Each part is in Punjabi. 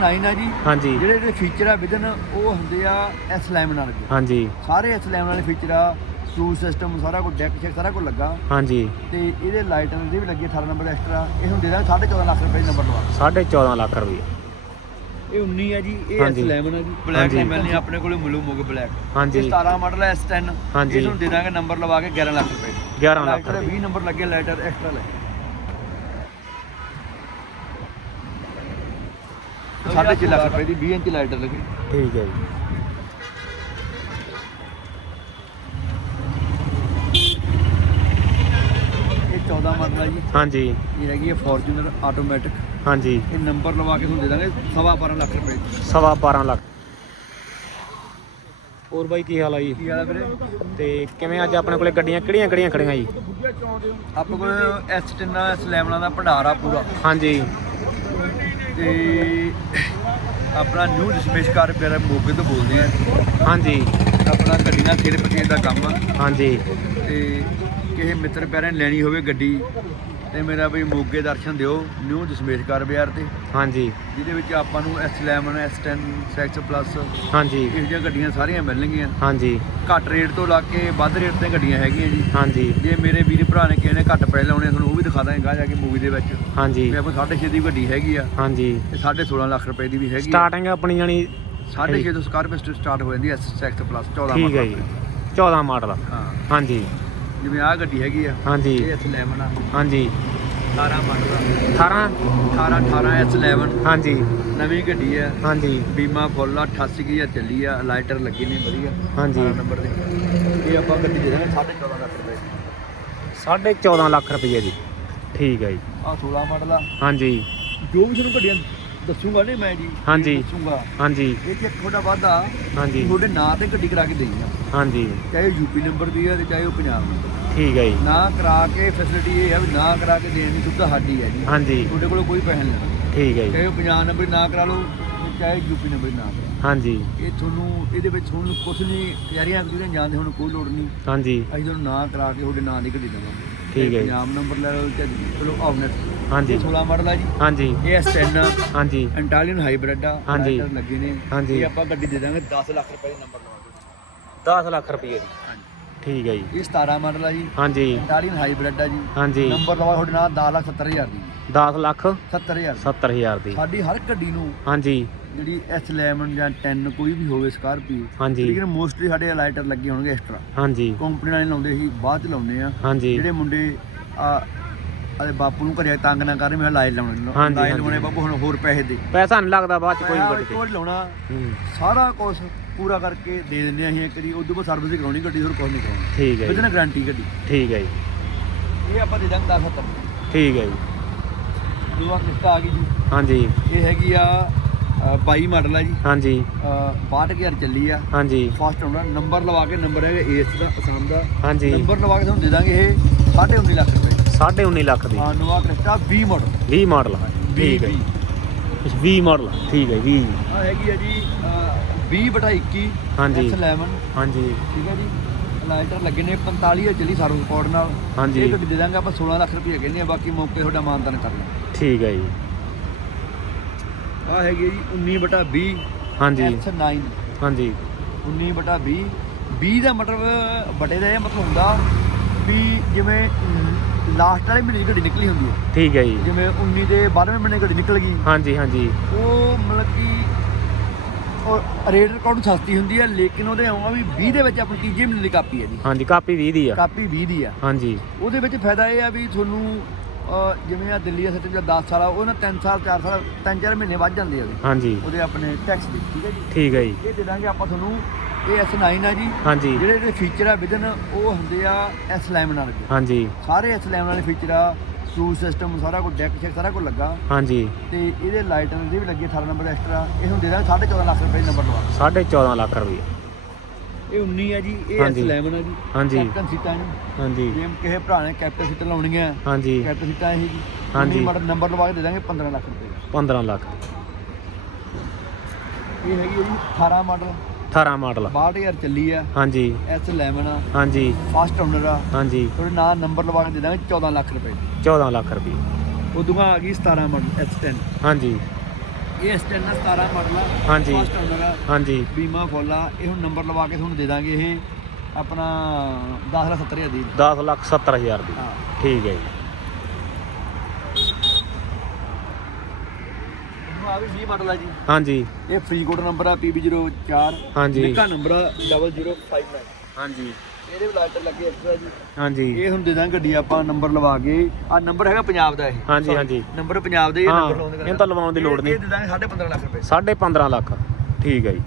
9 ਆ ਜੀ। ਹਾਂਜੀ। ਜਿਹੜੇ ਜਿਹੜੇ ਫੀਚਰ ਆ ਵਿਦਨ ਉਹ ਹੁੰਦੇ ਆ ਐਸ ਲੈਮ ਨਾਲ ਹਾਂਜੀ। ਸਾਰੇ ਐਸ ਲੈਮ ਵਾਲੇ ਫੀਚਰ ਆ ਟੂ ਸਿਸਟਮ ਸਾਰਾ ਕੁਝ ਡੈਕ ਚੈਕ ਸਾਰਾ ਕੁਝ ਲੱਗਾ। ਹਾਂਜੀ। ਤੇ ਇਹਦੇ ਲਾਈਟਾਂ ਦੇ ਵੀ ਲੱਗੇ 18 ਨੰਬਰ ਐਕਸਟਰਾ ਇਹ ਹੁੰਦੇ ਦਾ 14.5 ਲੱਖ ਰੁਪਏ ਨੰਬਰ ਲਵਾ। 14.5 ਲੱਖ ਰੁਪਏ। ਇਹ 19 ਆ ਜੀ ਇਹ ਐਸ ਲੈਮ ਆ ਜੀ। ਬਲੈਕ ਐਮਐਲ ਨੇ ਆਪਣੇ ਕੋਲੇ ਮਿਲੂ ਮੋਗ ਬਲੈਕ ਹਾਂਜੀ। 17 ਮਾਡਲ ਐਸ 10 ਹਾਂਜੀ। ਇਹਨੂੰ ਦੇ ਦਾਂਗੇ ਨੰਬਰ ਲਵਾ ਕੇ 11 ਲੱਖ ਰੁਪਏ। 11 ਲੱਖ 20 ਨੰਬਰ ਲੱਗੇ ਲਾਈਟਰ ਐਕਸਟਰਾ ਲੱਗੇ 6.5 ਲੱਖ ਰੁਪਏ ਦੀ 20 ਇੰਚ ਲਾਈਟਰ ਲੱਗੀ। ਠੀਕ ਹੈ ਜੀ। ਇਹ 14 ਮਰਲਾ ਜੀ। ਹਾਂਜੀ। ਇਹ ਹੈਗੀ ਹੈ ਫੋਰਚੂਨਰ ਆਟੋਮੈਟਿਕ ਹਾਂਜੀ। ਇਹ ਨੰਬਰ ਲਵਾ ਕੇ ਤੁਹਾਨੂੰ ਦੇ ਦਾਂਗੇ ਸਵਾ 12 ਲੱਖ ਰੁਪਏ। 12 ਲੱਖ। ਹੋਰ ਬਾਈ ਕੀ ਹਾਲ ਆ ਜੀ? ਕੀ ਵਾਲਾ ਵੀਰੇ? ਤੇ ਕਿਵੇਂ ਅੱਜ ਆਪਣੇ ਕੋਲੇ ਗੱਡੀਆਂ ਕਿਹੜੀਆਂ ਕਿਹੜੀਆਂ ਖੜੀਆਂ ਜੀ? ਆਪਣੇ ਕੋਲ S10 S11 ਦਾ ਭੰਡਾਰਾ ਪੂਰਾ। ਹਾਂਜੀ। ਤੇ ਆਪਣਾ ਨਿਊ ਡਿਸਪੇਸ਼ ਕਾਰ ਪਿਆਰਾ ਮੋਗੇ ਤੋਂ ਬੋਲਦੇ ਆ। ਹਾਂਜੀ। ਆਪਣਾ ਗੱਡੀਆਂ ਸਿਰ ਪਕੇਜ ਦਾ ਕੰਮ ਆ। ਹਾਂਜੀ। ਤੇ ਕਿਸੇ ਮਿੱਤਰ ਪਿਆਰੇ ਨੇ ਲੈਣੀ ਹੋਵੇ ਗੱਡੀ ਤੇ ਮੇਰਾ ਬਈ ਮੋਗੇ ਦਰਸ਼ਨ ਦਿਓ ਨਿਊ ਦਸ਼ਮੇਸ਼ ਕਾਰ ਬਾਜ਼ਾਰ ਤੇ। ਹਾਂਜੀ। ਜਿਹਦੇ ਵਿੱਚ ਆਪਾਂ ਨੂੰ S11 S10 6 ਪਲੱਸ ਹਾਂਜੀ। ਇਹੋ ਜਿਹੀਆਂ ਗੱਡੀਆਂ ਸਾਰੀਆਂ ਮਿਲਣਗੀਆਂ। ਹਾਂਜੀ। ਘੱਟ ਰੇਟ ਤੋਂ ਲਾ ਕੇ ਵੱਧ ਰੇਟ ਤੇ ਗੱਡੀਆਂ ਹੈਗੀਆਂ ਜੀ। ਹਾਂਜੀ। ਜੇ ਮੇਰੇ ਵੀਰ ਭਰਾ ਨੇ ਕਿਸੇ ਨੇ ਘੱਟ ਪੈਸੇ ਲਾਉਣੇ ਤੁਹਾਨੂੰ ਉਹ ਵੀ ਦਿਖਾ ਦਾਂਗੇ ਗਾਹ ਜਾ ਕੇ ਮੂਵੀ ਦੇ ਵਿੱਚ। ਹਾਂਜੀ। ਵੀ ਆਪਾਂ 6.5 ਦੀ ਗੱਡੀ ਹੈਗੀ ਆ। ਹਾਂਜੀ। ਤੇ 16.5 ਲੱਖ ਰੁਪਏ ਦੀ ਵੀ ਹੈਗੀ ਸਟਾਰਟਿੰਗ ਆਪਣੀ ਜਾਨੀ 6.5 ਤੋਂ ਸਕਾਰਪੀਓ ਸਟਾਰਟ ਹੋ ਜਾਂਦੀ ਐ S6 ਪਲੱਸ 14 ਠੀਕ ਹੈ ਮਾਡਲ ਜੀ। 14 ਮਾਡਲ। ਹਾਂ। ਹਾਂਜੀ। ਜਿਵੇਂ ਆਹ ਗੱਡੀ ਹੈਗੀ ਆ ਹਾਂਜੀ। ਇਹ S11 ਆ। ਹਾਂਜੀ। 18 ਮਾਡਲ ਆ 18 18 18 S11 ਹਾਂਜੀ। ਨਵੀਂ ਗੱਡੀ ਆ। ਹਾਂਜੀ। ਬੀਮਾ ਫੁੱਲ ਆ 88 ਕੀ ਚੱਲੀ ਆ ਲਾਈਟਰ ਲੱਗੇ ਨੇ ਵਧੀਆ। ਹਾਂਜੀ। 18 ਨੰਬਰ ਦੇ। ਇਹ ਆਪਾਂ ਗੱਡੀ ਦੇ ਦਾਂਗੇ 14.5 ਲੱਖ ਰੁਪਏ 14.5 ਲੱਖ ਰੁਪਏ ਜੀ ਠੀਕ ਹੈ ਜੀ। ਆ 16 ਮਾਡਲ ਆ। ਹਾਂਜੀ। ਜੋ ਵੀ ਤੁਹਾਨੂੰ ਗੱਡੀਆਂ ਦੱਸੂਗਾ ਨਹੀਂ ਮੈਂ ਜੀ ਹਾਂਜੀ। ਇਹ ਦੱਸੂਗਾ। ਹਾਂਜੀ। ਇਹ ਇੱਕ ਤੁਹਾਡਾ ਵਾਧਾ ਹਾਂਜੀ। ਤੁਹਾਡੇ ਨਾਂ ਤੇ ਗੱਡੀ ਕਰਾ ਕੇ ਦੇਈ ਆ। ਹਾਂਜੀ। ਚਾਹੇ ਯੂਪੀ ਨੰਬਰ ਦੀ ਆ ਤੇ ਚਾਹੇ ਉਹ ਪੰਜਾਬ ਨੰਬਰ ਠੀਕ ਹੈ ਜੀ। ਨਾ ਕਰਾ ਕੇ ਫੈਸਿਲਿਟੀ ਇਹ ਆ ਵੀ ਨਾ ਕਰਾ ਕੇ ਦੇਣ ਦੀ ਸੁਵਿਧਾ ਸਾਡੀ ਹੈ ਜੀ। ਹਾਂਜੀ। ਤੁਹਾਡੇ ਕੋਲ ਕੋਈ ਪੈਸੇ ਨਹੀਂ ਲੈਣਾ। ਠੀਕ ਹੈ ਜੀ। ਚਾਹੇ ਉਹ ਪੰਜਾਬ ਨੰਬਰ ਦੀ ਨਾ ਕਰਾ ਲਓ ਤੇ ਚਾਹੇ ਯੂਪੀ ਨੰਬਰ ਦੀ ਨਾ ਕਰਾ ਹਾਂਜੀ। ਇਹ ਤੁਹਾਨੂੰ ਇਹਦੇ ਵਿੱਚ ਤੁਹਾਨੂੰ ਕੁਝ ਨਹੀਂ ਯਾਰੀਆਂ ਜਿਹੜੀਆਂ ਜਾਣਦੇ ਹੁਣ ਕੋਈ ਲੋੜ ਨਹੀਂ। ਹਾਂਜੀ। ਅਸੀਂ ਤੁਹਾਨੂੰ ਨਾਂ ਕਰਾ ਕੇ ਤੁਹਾਡੇ ਨਾਂ ਦੀ ਗੱਡੀ ਦੇਵਾਂਗੇ। ਠੀਕ ਹੈ ਜੀ। ਪੰਜਾਬ ਨੰਬਰ ਲੈ ਲਓ ਤੇ ਚਲੋ ਆਉਨਟ ਹਾਂਜੀ। ਇਹ 16 ਮਾਡਲ ਆ ਜੀ। ਹਾਂਜੀ। ਇਹ S10 ਹਾਂਜੀ। ਇੰਟਾਲੀਅਨ ਹਾਈਬ੍ਰਿਡ ਆ। ਹਾਂਜੀ। ਲੱਗੇ ਨੇ। ਹਾਂਜੀ। ਇਹ ਆਪਾਂ ਗੱਡੀ ਦੇ ਦਾਂਗੇ 10 ਲੱਖ ਰੁਪਏ ਦਾ ਨੰਬਰ ਲਵਾਂਗੇ। 10 ਲੱਖ ਰੁਪਏ ਦੀ। ਠੀਕ ਹੈ ਜੀ। ਇਹ 17 ਮਾਡਲ ਆ ਜੀ। ਹਾਂਜੀ। ਇੰਟਾਲੀਅਨ ਹਾਈਬ੍ਰਿਡ ਆ ਜੀ। ਹਾਂਜੀ। ਨੰਬਰ ਲਵਾ ਤੁਹਾਡੇ ਨਾਲ 10 ਲੱਖ 70 ਹਜ਼ਾਰ ਦੀ। 10 ਲੱਖ 70 ਹਜ਼ਾਰ 70000 ਦੀ। ਸਾਡੀ ਹਰ ਗੱਡੀ ਨੂੰ ਹਾਂਜੀ। ਜਿਹੜੀ S11 ਜਾਂ 10 ਕੋਈ ਵੀ ਹੋਵੇ ਸਕਾਰਪੀਓ ਹਾਂਜੀ। ਲੇਕਿਨ ਮੋਸਟਲੀ ਸਾਡੇ ਲਾਈਟਰ ਲੱਗੇ ਹੋਣਗੇ ਐਕਸਟਰਾ ਹਾਂਜੀ। ਕੰਪਨੀ ਵਾਲੇ ਲਾਉਂਦੇ ਸੀ ਬਾਅਦ ਚ ਲਾਉਂਦੇ ਆ। ਹਾਂਜੀ। ਜਿਹੜੇ ਮੁੰਡੇ ਆ ਅਰੇ ਬਾਪੂ ਨੂੰ ਘਰੇ ਤੰਗ ਨਾ ਕਰ ਮੈਂ ਲਾਈਟ ਲਾਉਣੇ ਹਾਂਜੀ, ਲਾਈਟ ਹਾਂਜੀ। ਲਾਉਣੇ ਬਾਪੂ ਹੁਣ ਹੋਰ ਪੈਸੇ ਦੇ। ਪੈਸਾ ਨਹੀਂ ਲੱਗਦਾ ਬਾਅਦ ਚ ਕੋਈ ਗੱਡੀ ਇੱਕ ਵਾਰੀ ਲਾਉਣਾ ਹੂੰ, ਸਾਰਾ ਕੁਝ ਪੂਰਾ ਕਰਕੇ ਦੇ ਦਿੰਦੇ ਆ ਅਸੀਂ ਇੱਕ ਵਾਰੀ ਉਦੋਂ ਬਾਅਦ ਸਰਵਿਸ ਕਰਾਉਣੀ ਗੱਡੀ ਹੋਰ ਕੁਝ ਨਹੀਂ ਕਰਾਉਣਾ। ਠੀਕ ਹੈ ਜੀ। ਨਾਲ ਗਾਰੰਟੀ ਗੱਡੀ। ਠੀਕ ਹੈ ਜੀ। ਇਹ ਆਪਾਂ ਦੇ ਦਾਂਗੇ 10 70 ਠੀਕ ਹੈ ਜੀ। ਦੋ ਆ ਕਿਸ਼ਤ ਆ ਗਈ ਜੀ। ਹਾਂਜੀ। ਇਹ ਹੈਗੀ ਆ ਅ, 22 ਮਾਡਲ ਆ ਜੀ। ਹਾਂਜੀ। ਅ, 62000 ਚੱਲੀ ਆ। ਹਾਂਜੀ। ਫਸਟ ਆਉਣਾ ਨੰਬਰ ਲਵਾ ਕੇ ਨੰਬਰ ਹੈਗਾ ਏਸ ਦਾ ਅਸਾਮ ਦਾ। ਹਾਂਜੀ। ਨੰਬਰ ਲਵਾ ਕੇ ਤੁਹਾਨੂੰ ਦੇ ਦਾਂਗੇ ਇਹ 19.5 ਲੱਖ ਰੁਪਏ। 19.5 ਲੱਖ ਦੀ। ਹਾਂ ਨੋਵਾ ਕ੍ਰਿਸਟਾ 20 ਮਾਡਲ 20 ਮਾਡਲ ਠੀਕ ਹੈ 20 ਮਾਡਲ ਠੀਕ ਹੈ 20 ਆ ਹੈਗੀ ਜੀ 20 ਬਟਾ 21 ਹਾਂਜੀ। S11 ਹਾਂਜੀ। ਠੀਕ ਹੈ ਜੀ। ਲਾਈਟਰ ਲੱਗੇ ਨੇ 45 ਆ ਚੱਲੀ ਸਰਵਿਸ ਕੋਡ ਨਾਲ। ਹਾਂਜੀ। ਇਹ ਗੱਡੀ ਦੇ ਦਾਂਗੇ ਆਪਾਂ 16 ਲੱਖ ਰੁਪਏ ਕਹਿੰਦੇ ਆ ਬਾਕੀ ਮੌਕੇ ਤੁਹਾਡਾ ਮਾਨਤਨ ਕਰ ਲਾਂਗੇ। ਠੀਕ ਹੈ ਜੀ। ਆ ਹੈਗੀ ਜੀ 19 ਬਟਾ 20 ਹਾਂਜੀ। S9 ਹਾਂਜੀ। 19 ਬਟਾ 20 20 ਦਾ ਮਤਲਬ ਬਟੇ ਦਾ ਇਹ ਮਤਲਬ ਹੁੰਦਾ ਵੀ ਜਿਵੇਂ ਲਾਸਟ ਵਾਲੇ ਮਹੀਨੇ ਦੀ ਗੱਡੀ ਨਿਕਲੀ ਹੁੰਦੀ ਹੈ। ਠੀਕ ਹੈ ਜੀ। ਜਿਵੇਂ 19 ਦੇ 12ਵੇਂ ਮਹੀਨੇ ਗੱਡੀ ਨਿਕਲ ਗਈ। ਹਾਂਜੀ ਹਾਂਜੀ। ਉਹ ਮਤਲਬ ਕਿ ਉਹ ਰੇਟ ਰਿਕਾਰਡ ਸਸਤੀ ਹੁੰਦੀ ਹੈ ਲੇਕਿਨ ਉਹਦੇ ਆਉਂਗਾ ਵੀ 20 ਦੇ ਵਿੱਚ ਆਪਣੀ ਤੀਜੇ ਮਹੀਨੇ ਦੀ ਕਾਪੀ ਹੈ ਜੀ। ਹਾਂਜੀ ਕਾਪੀ 20 ਦੀ ਆ। ਕਾਪੀ 20 ਦੀ ਆ। ਹਾਂਜੀ। ਉਹਦੇ ਵਿੱਚ ਫਾਇਦਾ ਇਹ ਆ ਵੀ ਤੁਹਾਨੂੰ ਅਹ, ਜਿਵੇਂ ਆ ਦਿੱਲੀ ਸੱਚ ਜਾਂ 10 ਸਾਲ ਆ ਉਹ ਨਾ 3 ਸਾਲ 4 ਸਾਲ 3-4 ਮਹੀਨੇ ਵੱਧ ਜਾਂਦੇ ਆ ਉਹਦੇ। ਹਾਂਜੀ। ਉਹਦੇ ਆਪਣੇ ਟੈਕਸ ਦੇ ਠੀਕ ਹੈ ਜੀ? ਠੀਕ ਹੈ ਜੀ। ਇਹ ਦੇ ਦਾਂਗੇ ਆਪਾਂ ਤੁਹਾਨੂੰ ਇਹ S9 ਆ ਜੀ। ਹਾਂਜੀ। ਜਿਹੜੇ ਇਹਦੇ ਫੀਚਰ ਆ ਵਿਦਨ ਉਹ ਹੁੰਦੇ ਆ S11 ਨਾਲ ਹਾਂਜੀ। ਸਾਰੇ S11 ਵਾਲੇ ਫੀਚਰ ਆ ਟੂ ਸਿਸਟਮ ਸਾਰਾ ਕੁਝ ਡੈਕ ਚੈੱਕ ਸਾਰਾ ਕੁਝ ਲੱਗਾ। ਹਾਂਜੀ। ਤੇ ਇਹਦੇ ਲਾਈਟਰ ਦੇ ਵੀ ਲੱਗੇ 18 ਨੰਬਰ ਐਕਸਟਰਾ ਇਹ ਹੁਣ ਦੇ ਦਾਂਗੇ 14.5 ਲੱਖ ਰੁਪਏ ਨੰਬਰ ਲਵਾ। 14.5 ਲੱਖ ਰੁਪਏ। ਇਹ 19 ਹੈ ਜੀ ਇਹ ਹਾਂਜੀ। S11 ਹੈ ਜੀ। ਹਾਂਜੀ। ਕੈਪਟਨ ਸੀਟਾਂ ਜੀ ਹਾਂਜੀ। ਜੇ ਕਿਸੇ ਭਰਾ ਨੇ ਕੈਪਟਨ ਸੀਟਾਂ ਲਾਉਣੀਆਂ ਹਾਂਜੀ। ਕੈਪਟਨ ਸੀਟਾਂ ਇਹ ਜੀ। ਹਾਂਜੀ। ਮਾਡਲ ਨੰਬਰ ਲਵਾ ਕੇ ਦੇ ਦਾਂਗੇ 15 ਲੱਖ ਰੁਪਏ। 15 ਲੱਖ। ਇਹ ਹੈਗੀ ਹੈ ਜੀ 18 ਮਾਡਲ 18 ਮਾਡਲ। 62000 ਚੱਲੀ ਆ। ਹਾਂਜੀ। S11 ਆ। ਹਾਂਜੀ। ਫਸਟ ਓਨਰ ਆ। ਹਾਂਜੀ। ਤੁਹਾਡੇ ਨਾਲ ਨੰਬਰ ਲਵਾ ਕੇ ਦੇ ਦਾਂਗੇ 14 ਲੱਖ ਰੁਪਏ 14 ਲੱਖ ਰੁਪਏ। ਉਦੋਂ ਆ ਗਈ 17 ਮਾਡਲ S10 ਹਾਂਜੀ। ਇਹ S10 ਦਾ 17 ਮਾਡਲ ਆ। ਹਾਂਜੀ। ਫਸਟ ਓਨਰ ਆ। ਹਾਂਜੀ। ਬੀਮਾ ਫੁੱਲ ਆ। ਇਹ ਹੁਣ ਨੰਬਰ ਲਵਾ ਕੇ ਤੁਹਾਨੂੰ ਦੇ ਦਾਂਗੇ ਇਹ। ਆਪਣਾ 10 ਲੱਖ 70 ਹਜ਼ਾਰ ਦੀ। 10 ਲੱਖ 70 ਹਜ਼ਾਰ ਦੀ। ਹਾਂ। ਠੀਕ ਹੈ ਜੀ ਇਹਨੂੰ ਆ ਵੀ 20 ਮਾਡਲ ਆ ਜੀ। ਹਾਂਜੀ। ਇਹ ਫਰੀਕੋਟ ਨੰਬਰ ਆ PB04 ਹਾਂਜੀ। ਨਿੱਕਾ ਨੰਬਰ ਆ 0059 ਹਾਂਜੀ। ਇਹਦੇ ਵੀ ਲਾਈਟਰ ਲੱਗੇ ਐਕਸਟਰਾ ਜੀ। ਹਾਂਜੀ। ਇਹ ਹੁਣ ਦੇ ਦਾਂ ਗੱਡੀ ਆਪਾਂ ਨੰਬਰ ਲਵਾ ਕੇ। ਆ ਨੰਬਰ ਹੈਗਾ ਪੰਜਾਬ ਦਾ ਇਹ। ਹਾਂਜੀ, ਹਾਂਜੀ। ਨੰਬਰ ਪੰਜਾਬ ਦੇ ਇਹ ਹਾਂ, ਨੰਬਰ ਲਾਉਣ ਦੇ ਇਹਨੂੰ ਤਾਂ ਲਵਾਉਣ ਦੀ ਲੋੜ ਇਹ- ਨਹੀਂ। ਇਹ ਦੇ ਦਾਂਗੇ 15.5 ਲੱਖ ਰੁਪਏ। 15.5 ਲੱਖ। ਠੀਕ ਹੈ ਜੀ।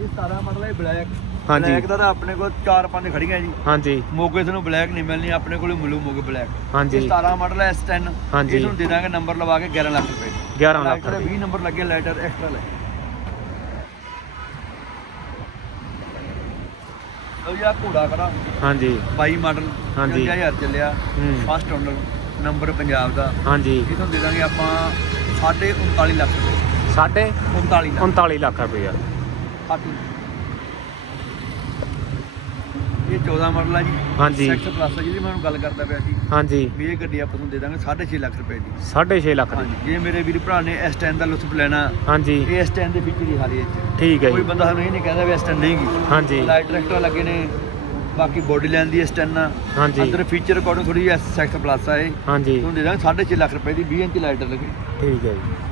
ਇਹ 17 ਮਾਡਲ ਹੈ ਬਲੈਕ ਹਾਂਜੀ। ਬਲੈਕ ਦਾ ਤਾਂ ਆਪਣੇ ਕੋਲ 4-5 ਖੜੀਆਂ ਜੀ। ਹਾਂਜੀ। ਮੋਗੇ ਤੁਹਾਨੂੰ ਬਲੈਕ ਨਹੀਂ ਮਿਲਣੀ ਆਪਣੇ ਕੋਲ ਮਿਲੂ ਮੋਗੇ ਬਲੈਕ ਹਾਂਜੀ। ਇਹ 17 ਮਾਡਲ ਹੈ S10 ਹਾਂਜੀ। ਇਹਨੂੰ ਦੇ ਦਾਂਗੇ ਨੰਬਰ ਲਵਾ ਕੇ 11 ਲੱਖ ਰੁਪਏ। 11 ਲੱਖ ਲਾਈਟਰ ਰੁਪਏ 20 ਨੰਬਰ ਲੱਗੇ ਲਾਈਟਰ ਐਕਸਟਰਾ ਲੈ। ਲਓ ਜੀ ਆਹ ਘੋੜਾ ਹਾਂਜੀ। 22 ਮਾਡਲ ਹਾਂਜੀ। 50000 ਚੱਲਿਆ। ਫਸਟ ਓਨਰ ਨੰਬਰ ਪੰਜਾਬ ਦਾ। ਹਾਂਜੀ। ਇਹ ਤੁਹਾਨੂੰ ਦੇ ਦਾਂਗੇ ਆਪਾਂ 39 ਲੱਖ ਰੁਪਏ। ਸਾਢੇ 39 ਲੱਖ। 39 ਲੱਖ ਰੁਪਏ। ਖਾਟੂ ਇਹ 14 ਮਾਡਲ ਆ ਜੀ। ਹਾਂਜੀ। ਸੈਕਸ ਪਲੱਸ ਆ ਜਿਹਦੀ ਮੈਂ ਹੁਣ ਗੱਲ ਕਰਦਾ ਪਿਆ ਸੀ। ਹਾਂਜੀ। ਵੀ ਇਹ ਗੱਡੀ ਆਪਾਂ ਤੁਹਾਨੂੰ ਦੇ ਦਾਂਗੇ 6.5 ਲੱਖ ਰੁਪਏ ਦੀ। 6.5 ਲੱਖ ਦੀ। ਹਾਂਜੀ। ਜੇ ਮੇਰੇ ਵੀਰ ਭਰਾ ਨੇ S10 ਦਾ ਲੁਤਫ ਲੈਣਾ ਹਾਂਜੀ। ਇਹ S10 ਦੇ ਫੀਚਰ ਹੀ ਹਾਰੇ ਇੱਥੇ। ਠੀਕ ਹੈ ਕੋਈ ਬੰਦਾ ਸਾਨੂੰ ਇਹ ਨਹੀਂ ਕਹਿੰਦਾ ਵੀ S10 ਨਹੀਂ ਗੀ ਹਾਂਜੀ। ਲਾਈਟ ਟਰੈਕਟਰ ਲੱਗੇ ਨੇ ਬਾਕੀ ਬੋਡੀ ਲਾਈਨ ਦੀ S10 ਆ ਹਾਂਜੀ। ਅੰਦਰ ਫੀਚਰ ਅਕੋਰਡਿੰਗ ਥੋੜੀ ਜਿਹੀ ਸੈਕਸ ਪਲੱਸ ਆ ਇਹ। ਹਾਂਜੀ। ਤੁਹਾਨੂੰ ਦੇ ਦਾਂਗੇ 6.5 ਲੱਖ ਰੁਪਏ ਦੀ 20 ਇੰਚ ਲਾਈਟਰ ਲੱਗੇ। ਠੀਕ ਹੈ ਜੀ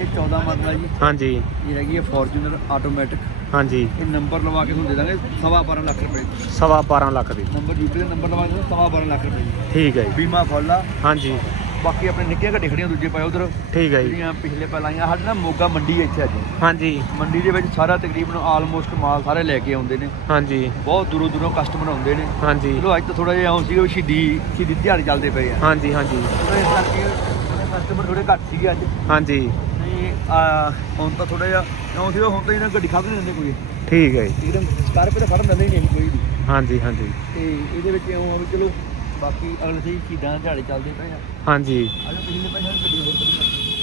ਇਹ 14 ਮਾਡਲ ਆ ਜੀ? ਹਾਂਜੀ। ਇਹ ਹੈਗੀ ਹੈ ਫੋਰਚੂਨਰ ਆਟੋਮੈਟਿਕ ਹਾਂਜੀ। ਇਹ ਨੰਬਰ ਲਵਾ ਕੇ ਤੁਹਾਨੂੰ ਦੇ ਦਾਂਗੇ ਸਵਾ 12 ਲੱਖ ਰੁਪਏ ਦੀ। ਸਵਾ 12 ਲੱਖ ਦੀ। ਨੰਬਰ ਯੂਪੀ ਦਾ ਨੰਬਰ ਲਵਾ ਕੇ ਤੁਹਾਨੂੰ ਸਵਾ 12 ਲੱਖ ਰੁਪਏ ਦੀ। ਠੀਕ ਹੈ ਜੀ। ਬੀਮਾ ਫੁੱਲ ਆ ਹਾਂਜੀ। ਬਾਕੀ ਆਪਣੇ ਨਿੱਕੀਆਂ ਗੱਡੀ ਖੜੀਆਂ ਦੂਜੇ ਪਾਏ ਉਧਰ। ਠੀਕ ਹੈ ਜੀ। ਜਿਹੜੀਆਂ ਪਿਛਲੇ ਪਾ ਲਾਈਆਂ ਸਾਡੇ ਨਾ ਮੋਗਾ ਮੰਡੀ ਹੈ ਇੱਥੇ ਅੱਜ। ਹਾਂਜੀ। ਮੰਡੀ ਦੇ ਵਿੱਚ ਸਾਰਾ ਤਕਰੀਬਨ ਆਲਮੋਸਟ ਮਾਲ ਸਾਰੇ ਲੈ ਕੇ ਆਉਂਦੇ ਨੇ। ਹਾਂਜੀ। ਬਹੁਤ ਦੂਰੋਂ ਦੂਰੋਂ ਕਸਟਮਰ ਆਉਂਦੇ ਨੇ। ਹਾਂਜੀ। ਚਲੋ ਅੱਜ ਤਾਂ ਥੋੜਾ ਜਿਹਾ ਆਉਂ ਸੀਗਾ ਵੀ ਸ਼ਹੀਦੀ ਸ਼ਹੀਦੀ ਦਿਹਾੜੇ ਚੱਲਦੇ ਪਏ ਆ। ਹਾਂਜੀ ਹਾਂਜੀ। ਚਲੋ ਇਸ ਕਰਕੇ ਕਸਟਮਰ ਥੋੜੇ ਘੱਟ ਸੀਗੇ ਅੱਜ। ਹਾਂਜੀ। ਨਹੀਂ ਆ ਹੁਣ ਤਾਂ ਥੋੜਾ ਜਿਹਾ ਆਉਂ ਸੀਗਾ ਹੁਣ ਤਾਂ ਇਹਨਾਂ ਗੱਡੀ ਖੜ੍ਹ ਨਹੀਂ ਦਿੰਦੇ ਕੋਈ। ਠੀਕ ਹੈ ਜੀ। ਇਹਦਾ ਸਕਾਰਪੀਓ ਤਾਂ ਫੜਨ ਦਿੰਦੇ ਹੀ ਨਹੀਂ ਕੋਈ ਵੀ। ਹਾਂਜੀ ਹਾਂਜੀ। ਤੇ ਇਹਦੇ ਵਿੱਚ ਇਉਂ ਆ ਵੀ ਚਲੋ ਬਾਕੀ ਅਗਲੇ ਸਹੀ ਦੇ ਦਿਹਾੜੇ ਚੱਲਦੇ ਪਏ ਆ। ਹਾਂਜੀ। ਅੱਜ ਪਿਛਲੇ ਪਾਸੇ ਗੱਡੀ ਹੋਰ ਬੜੀ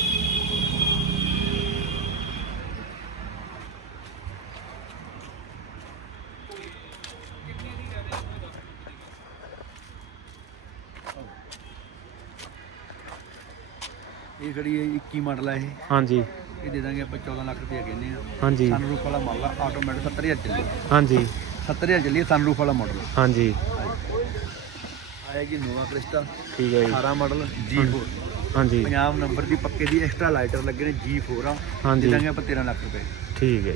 ਇਹ ਖੜੀ ਹੈ 21 ਮਾਡਲ ਹੈ ਇਹ ਹਾਂਜੀ। ਇਹ ਦੇ ਦਾਂਗੇ ਆਪਾਂ 14 ਲੱਖ ਰੁਪਏ ਕਹਿੰਦੇ ਆ। ਹਾਂਜੀ। ਸਨਰੂਫ ਵਾਲਾ ਮਾਡਲ ਆ ਆਟੋਮੈਟਿਕ 70000 ਚੱਲੀ। ਹਾਂਜੀ। 70000 ਚੱਲੀ ਸਨਰੂਫ ਵਾਲਾ ਮਾਡਲ। ਹਾਂਜੀ। ਆਇਆ ਜੀ ਨੋਵਾ ਕ੍ਰਿਸਟਾ। ਠੀਕ ਹੈ ਜੀ। 18 ਮਾਡਲ G4 ਹਾਂਜੀ। ਪੰਜਾਬ ਨੰਬਰ ਦੀ ਪੱਕੇ ਦੀ ਐਕਸਟਰਾ ਲਾਈਟਰ ਲੱਗੇ ਨੇ G4 ਆ। ਹਾਂਜੀ। ਦੇ ਦਾਂਗੇ ਆਪਾਂ 13 ਲੱਖ ਰੁਪਏ। ਠੀਕ ਹੈ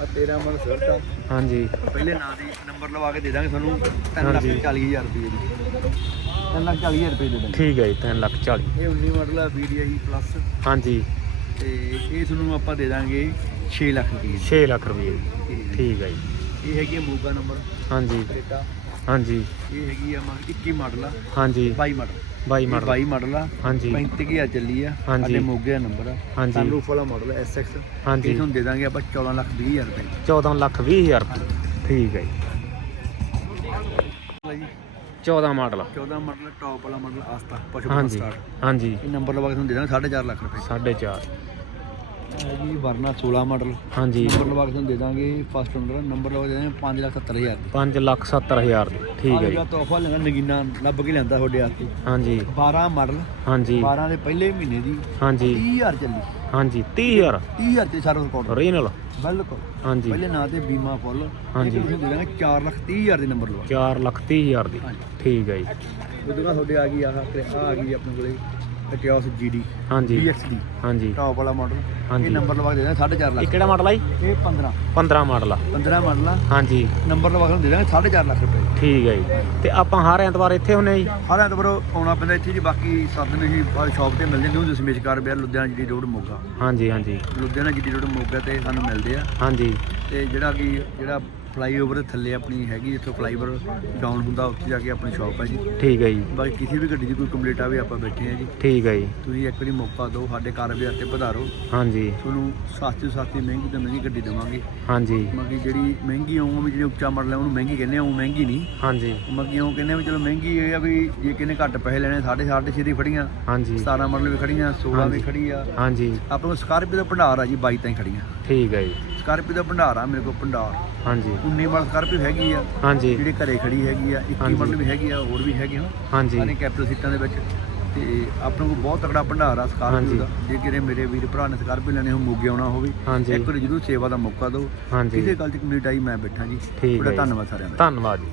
ਆ 13 ਮਾਡਲ ਸਵਿਫਟ ਆ। ਹਾਂਜੀ। ਪਹਿਲੇ ਨਾਂ ਦੀ ਨੰਬਰ ਲਵਾ ਕੇ ਦੇ ਦਾਂਗੇ ਤੁਹਾਨੂੰ 3 ਲੱਖ ਹਾਂਜੀ। 40000 ਰੁਪਏ ਦੀ। 3 ਲੱਖ 40000 ਰੁਪਏ ਦੇ ਦਾਂਗੇ ਠੀਕ ਹੈ ਜੀ 3 ਲੱਖ 40 ਇਹ 19 ਮਾਡਲ ਆ VDI ਪਲੱਸ ਹਾਂਜੀ। ਤੇ ਇਹ ਤੁਹਾਨੂੰ ਆਪਾਂ ਦੇ ਦਾਂਗੇ 6 ਲੱਖ ਰੁਪਏ ਦੀ। 6 ਲੱਖ ਰੁਪਏ ਇਹ ਠੀਕ ਹੈ ਜੀ। ਹੈਗੀ ਆ ਮੋਗਾ ਨੰਬਰ ਹਾਂਜੀ। ਹਾਂਜੀ। ਇਹ ਹੈਗੀ ਆ ਮਾ 21 ਮਾਡਲ ਆ। ਹਾਂਜੀ। 22 ਮਾਡਲ 22 ਇਹ ਮਾਡਲ 22 ਮਾਡਲ ਆ। ਹਾਂਜੀ। 35000 ਚੱਲੀ ਆ। ਸਾਡੇ ਮੋਗੇ ਦਾ ਨੰਬਰ ਆ। ਹਾਂਜੀ। ਸਨਰੂਫ ਵਾਲਾ ਮਾਡਲ ਇਹ ਹਾਂਜੀ। ਤੁਹਾਨੂੰ ਦੇ ਦਾਂਗੇ ਆਪਾਂ 14 ਲੱਖ 20000 ਰੁਪਏ। 14 ਲੱਖ 20 ਹਜ਼ਾਰ ਰੁਪਏ। ਠੀਕ ਹੈ ਜੀ। 14 ਮਾਡਲ। 14 ਮਾਡਲ ਟੌਪ ਵਾਲਾ ਮਾਡਲ ਆਸਤਾ ਪਸ਼ੂ ਹਾਂਜੀ ਸਟਾਰਟ ਹਾਂਜੀ। ਇਹ ਨੰਬਰ ਲਵਾ ਕੇ ਤੁਹਾਨੂੰ ਦੇ ਦਾਂਗੇ 4.5 ਲੱਖ ਰੁਪਏ। 4.5 ਇਹ ਜੀ ਵਰਨਾ 16 ਮਾਡਲ। ਹਾਂਜੀ। ਨੰਬਰ ਲਵਾ ਕੇ ਤੁਹਾਨੂੰ ਦੇ ਦਾਂਗੇ ਫਸਟ ਓਨਰ ਨੰਬਰ ਲਵਾ ਕੇ ਦੇ ਦਾਂਗੇ 5 ਲੱਖ 70 ਹਜ਼ਾਰ 5 ਲੱਖ 70 ਹਜ਼ਾਰ ਦੀ। ਠੀਕ ਹੈ ਜੀ। ਤੋਹਫਾ ਲੈਣਾ ਨਗੀਨਾ ਲੱਭ ਕੇ ਲਿਆਂਦਾ ਤੁਹਾਡੇ ਹੱਥ ਹਾਂਜੀ। 12 ਮਾਡਲ ਹਾਂਜੀ। 12 ਦੇ ਪਹਿਲੇ ਮਹੀਨੇ ਦੀ। ਹਾਂਜੀ। 30000 ਚੱਲੀ। ਹਾਂਜੀ 30000 30000 ਤੇ ਸਾਰਾ ਰਿਕਾਰਡ ਓਰੀਜਨਲ ਬਿਲਕੁਲ। ਹਾਂਜੀ। ਪਹਿਲੇ ਨਾਂ ਤੇ ਬੀਮਾ ਫੁੱਲ। ਹਾਂਜੀ। ਤੁਸੀਂ ਦੇ ਦਾਂਗੇ 4 ਲੱਖ 30000 ਦੇ ਨੰਬਰ ਲਵਾ 4 ਲੱਖ 30 ਹਜ਼ਾਰ ਦੀ। ਹਾਂਜੀ। ਠੀਕ ਹੈ ਜੀ। ਬਾਅਦ ਤੁਹਾਡੇ ਆ ਗਈ ਆਹ ਆ ਗਈ ਆਪਣੇ ਕੋਲੇ। ਟਿਓਸ ਜੀਡੀ ਹਾਂਜੀ। BXD ਹਾਂਜੀ। ਟੌਪ ਵਾਲਾ ਮਾਡਲ ਹਾਂਜੀ। ਇਹ ਨੰਬਰ ਲਵਾ ਕੇ ਦੇ ਦਾਂਗੇ 4.5 ਇਹ ਲੱਖ ਕਿਹੜਾ ਮਾਡਲ ਆ ਜੀ? ਇਹ 15 15 ਮਾਡਲ ਆ। 15 ਮਾਡਲ ਆ। ਹਾਂਜੀ। ਨੰਬਰ ਲਵਾ ਕੇ ਦੇ ਦਾਂਗੇ 4.5 ਲੱਖ ਰੁਪਏ। ਠੀਕ ਹੈ ਜੀ। ਤੇ ਆਪਾਂ ਹਰ ਐਤਵਾਰ ਇੱਥੇ ਹੁੰਨੇ ਆ ਜੀ? ਹਰ ਐਤਵਾਰ ਆਉਣਾ ਪੈਂਦਾ ਇੱਥੇ ਜੀ ਬਾਕੀ ਸੱਤ ਦਿਨ ਹੀ ਸ਼ਾਪ ਤੇ ਮਿਲਦੇ ਨੇ ਦਸ਼ਮੇਸ਼ ਕਾਰ ਬਿਆਰ ਲੁਧਿਆਣਾ ਜਿਹੜੀ ਰੋਡ ਮੋਗਾ। ਹਾਂਜੀ ਹਾਂਜੀ। ਲੁਧਿਆਣਾ ਜਿਹੜੀ ਰੋਡ ਮੋਗਾ ਤੇ ਸਾਨੂੰ ਮਿਲਦੇ ਆ। ਹਾਂਜੀ। ਤੇ ਜਿਹੜਾ ਕਿ ਜਿਹੜਾ ਫਲਾਈਓਵਰ ਦੇ ਥੱਲੇ ਆਪਣੀ ਹੈਗੀ ਜਿੱਥੋਂ ਫਲਾਈਓਵਰ ਡਾਊਨ ਹੁੰਦਾ ਉੱਥੇ ਜਾ ਕੇ ਆਪਣੀ ਸ਼ਾਪ ਹੈ ਜੀ। ਠੀਕ ਹੈ ਜੀ। ਬਾਕੀ ਕਿਸੇ ਵੀ ਗੱਡੀ ਦੀ ਕੋਈ ਕੰਪਲੀਟ ਆਵੇ ਆਪਾਂ ਬੈਠੇ ਆ ਜੀ। ਠੀਕ ਹੈ ਜੀ। ਤੁਸੀਂ ਇੱਕ ਵਾਰੀ ਮੌਕਾ ਦਿਓ ਸਾਡੇ ਕਾਰ ਬਾਜ਼ਾਰ ਤੇ ਪਧਾਰੋ। ਹਾਂਜੀ। ਤੁਹਾਨੂੰ ਸਸਤੀ ਤੋਂ ਸਸਤੀ ਮਹਿੰਗੀ ਤੋਂ ਮਹਿੰਗੀ ਗੱਡੀ ਦੇਵਾਂਗੇ। ਹਾਂਜੀ। ਮਗੀ ਜਿਹੜੀ ਮਹਿੰਗੀ ਆਉਂ ਵੀ ਜਿਹੜੀ ਉੱਚਾ ਮਾਡਲ ਹੈ ਉਹਨੂੰ ਮਹਿੰਗੀ ਕਹਿੰਦੇ ਆ ਉਹ ਮਹਿੰਗੀ ਨਹੀਂ। ਹਾਂਜੀ। ਮਗੀ ਉਹ ਕਹਿੰਦੇ ਆ ਵੀ ਚਲੋ ਮਹਿੰਗੀ ਇਹ ਆ ਵੀ ਜੇ ਕਿਨੇ ਘੱਟ ਪੈਸੇ ਲੈਣੇ ਸਾਢੇ ਸਾਢੇ ਛੇ ਦੀ ਖੜੀਆਂ। ਹਾਂਜੀ। 17 ਮਾਡਲ ਵੀ ਖੜੀਆਂ 16 ਵੀ। ਖੜੀ ਆ ਹਾਂਜੀ। ਆਪਣੇ ਕੋਲ ਸਕਾਰਪੀਓ ਦਾ ਭੰਡਾਰ ਆ ਜੀ 22 ਤਾਈਂ ਖੜੀਆਂ। ਠੀਕ ਹੈ ਜੀ। ਸਕਾਰਪੀਓ ਦਾ ਭੰਡਾਰ ਆ ਮੇਰੇ ਕੋਲ ਭੰਡਾਰ। ਹਾਂਜੀ। 19 ਮਾਡਲ ਸਕਾਰਪੀਓ ਹੈਗੀ ਆ। ਹਾਂਜੀ। ਜਿਹੜੇ ਘਰੇ ਖੜੀ ਹੈਗੀ ਆ 21 ਹਾਂਜੀ। ਮਾਡਲ ਵੀ ਹੈਗੀ ਆ ਹੋਰ ਵੀ ਹੈਗੇ ਹਨ ਹਾਂਜੀ। ਸਾਰੇ ਕੈਪੀਟਲ ਸੀਟਾਂ ਦੇ ਵਿੱਚ। ਤੇ ਆਪਣੇ ਕੋਲ ਬਹੁਤ ਤਕੜਾ ਭੰਡਾਰ ਆ ਹਾਂਜੀ। ਸਕਾਰਪੀਓ ਦਾ। ਜੇ ਕਿਤੇ ਮੇਰੇ ਵੀਰ ਭਰਾ ਨੇ ਸਕਾਰਪੀਓ ਲੈਣੇ ਹੋ ਮੋਗੇ ਆਉਣਾ ਹੋਵੇ ਇੱਕ ਵਾਰੀ ਜਰੂਰ ਸੇਵਾ ਦਾ ਮੌਕਾ ਦਿਓ। ਹਾਂਜੀ। ਕਿਸੇ ਗੱਲ ਚ ਕਮਿਊਨਿਟੀ ਆਈ ਮੈਂ ਬੈਠਾ ਜੀ। ਤੁਹਾਡਾ। ਧੰਨਵਾਦ ਸਾਰਿਆਂ ਦਾ। ਧੰਨਵਾਦ ਜੀ।